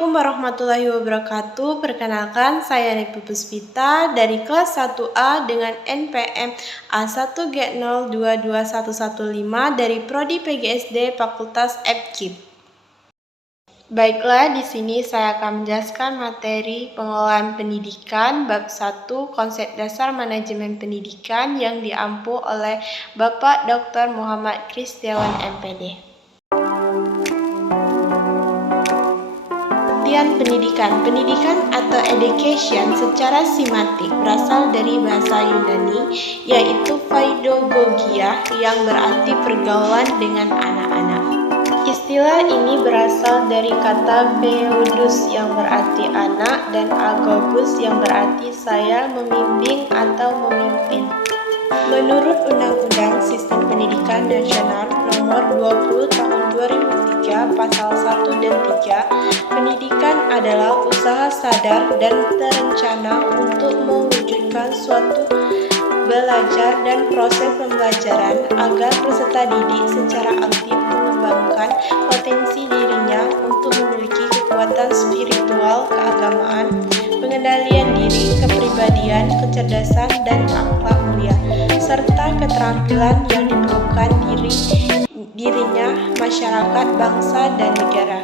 Assalamualaikum warahmatullahi wabarakatuh. Perkenalkan, saya Nipi Puspita dari kelas 1A dengan NPM A1G022115 dari Prodi PGSD Fakultas FKIP. Baiklah, di sini saya akan menjelaskan materi pengelolaan pendidikan bab 1 konsep dasar manajemen pendidikan yang diampu oleh Bapak Dr. Muhammad Kris Setiawan MPD. Pendidikan atau education secara simatik berasal dari bahasa Yunani yaitu paidogogia yang berarti pergaulan dengan anak-anak. Istilah ini berasal dari kata paidos yang berarti anak dan agogos yang berarti saya, membimbing atau memimpin. Menurut Undang-Undang Sistem Pendidikan Nasional Nomor 20 Tahun 2003 Pasal 1 dan 3, pendidikan adalah usaha sadar dan terencana untuk mewujudkan suatu belajar dan proses pembelajaran agar peserta didik secara aktif mengembangkan potensi dirinya untuk memiliki kekuatan spiritual, keagamaan, pengendalian diri, kepribadian, kecerdasan, dan akhlak mulia, serta keterampilan yang diperlukan dirinya, masyarakat, bangsa, dan negara.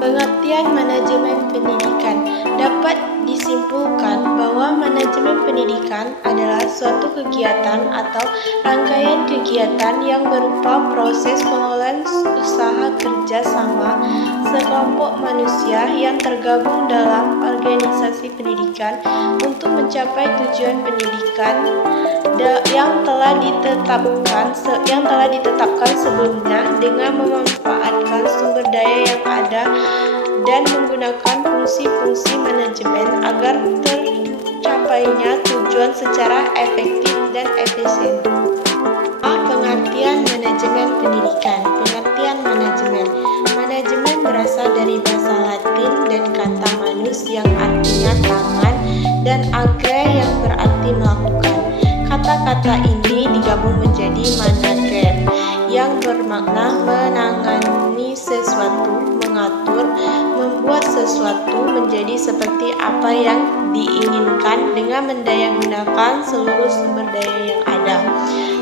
Pengertian manajemen pendidikan dapat disimpulkan bahwa manajemen pendidikan adalah suatu kegiatan atau rangkaian kegiatan yang berupa proses pengelolaan usaha kerjasama sekelompok manusia yang tergabung dalam organisasi pendidikan untuk mencapai tujuan pendidikan yang telah ditetapkan sebelumnya dengan memanfaatkan sumber daya yang ada dan menggunakan fungsi-fungsi manajemen agar tercapainya tujuan secara efektif dan efisien. Pengertian manajemen pendidikan. Pengertian manajemen. Manajemen berasal dari bahasa Latin dan kata manus yang artinya tangan dan agre yang berarti melakukan. Kata-kata ini digabung menjadi manager yang bermakna menangani sesuatu, mengatur, membuat sesuatu menjadi seperti apa yang diinginkan dengan mendayagunakan seluruh sumber daya yang ada.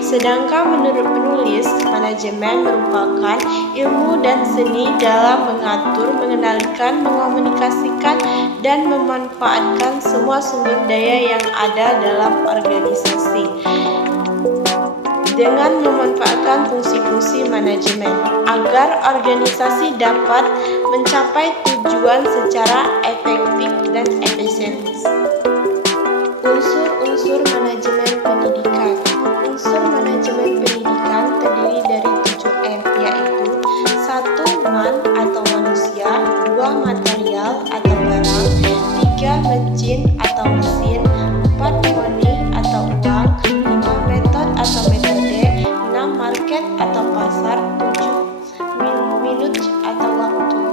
Sedangkan menurut penulis, manajemen merupakan ilmu dan seni dalam mengatur, mengendalikan, mengomunikasikan, dan memanfaatkan semua sumber daya yang ada dalam organisasi dengan memanfaatkan fungsi-fungsi manajemen agar organisasi dapat mencapai tujuan secara efektif dan efisien. Unsur-unsur manajemen pendidikan. Unsur manajemen pendidikan terdiri dari 7M, yaitu 1. Man atau manusia, 2. Material atau barang, 3. Mesin atau mesin, 4. money atau uang, 5. Method atau metode, 6. Market atau pasar, 7. Minute atau waktu.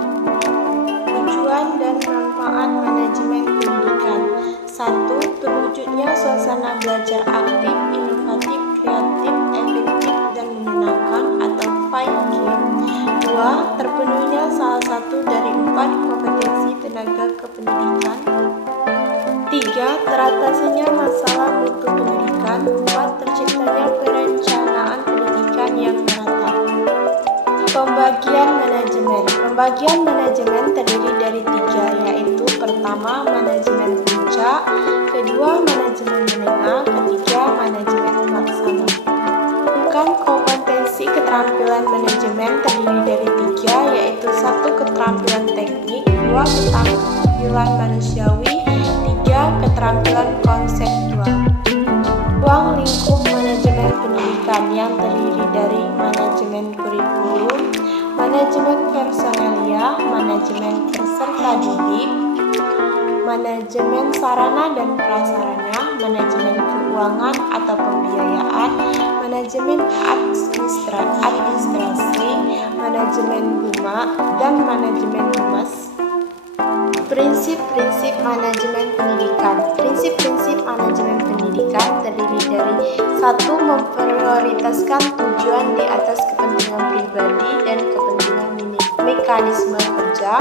Tujuan dan manfaat manajemen pendidikan. 1. Terwujudnya suasana belajar aktif, inovatif, kreatif, efektif, dan menyenangkan atau fun game. 2. Terpenuhnya salah satu dari 4 kompetensi tenaga kependidikan. 3. Teratasinya masalah mutu pendidikan. 4. Terciptanya perencanaan pendidikan yang merata. Pembagian manajemen. Pembagian manajemen terdiri dari 3, yaitu pertama, manajemen puncak, kedua, manajemen menengah, ketiga, manajemen pelaksana. Kompetensi keterampilan manajemen terdiri dari 3, yaitu 1. Keterampilan teknik, 2. Keterampilan manusiawi, 3. Keterampilan konseptual. Ruang lingkup manajemen pendidikan yang terdiri dari manajemen kurikulum, manajemen personalia, manajemen peserta didik, manajemen sarana dan prasarana, manajemen keuangan atau pembiayaan, manajemen administrasi, manajemen BUMA, dan manajemen humas. Prinsip-prinsip manajemen pendidikan. Prinsip-prinsip manajemen pendidikan terdiri dari 1. Memprioritaskan tujuan di atas kepentingan pribadi dan kepentingan mekanisme kerja. bekerja.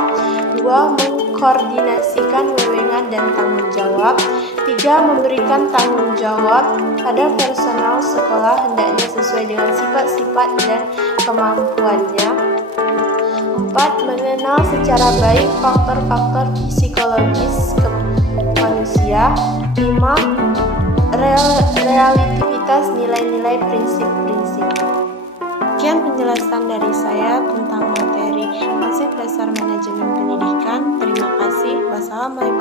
2. Mengkoordinasikan wewenang dan tanggung jawab. 3. Memberikan tanggung jawab pada personal sekolah hendaknya sesuai dengan sifat-sifat dan kemampuannya. 4. Mengenal secara baik faktor-faktor psikologis manusia. 5. Relativitas nilai-nilai prinsip-prinsip. Sekian penjelasan dari saya tentang materi konsep dasar manajemen pendidikan. Terima kasih. Wassalamualaikum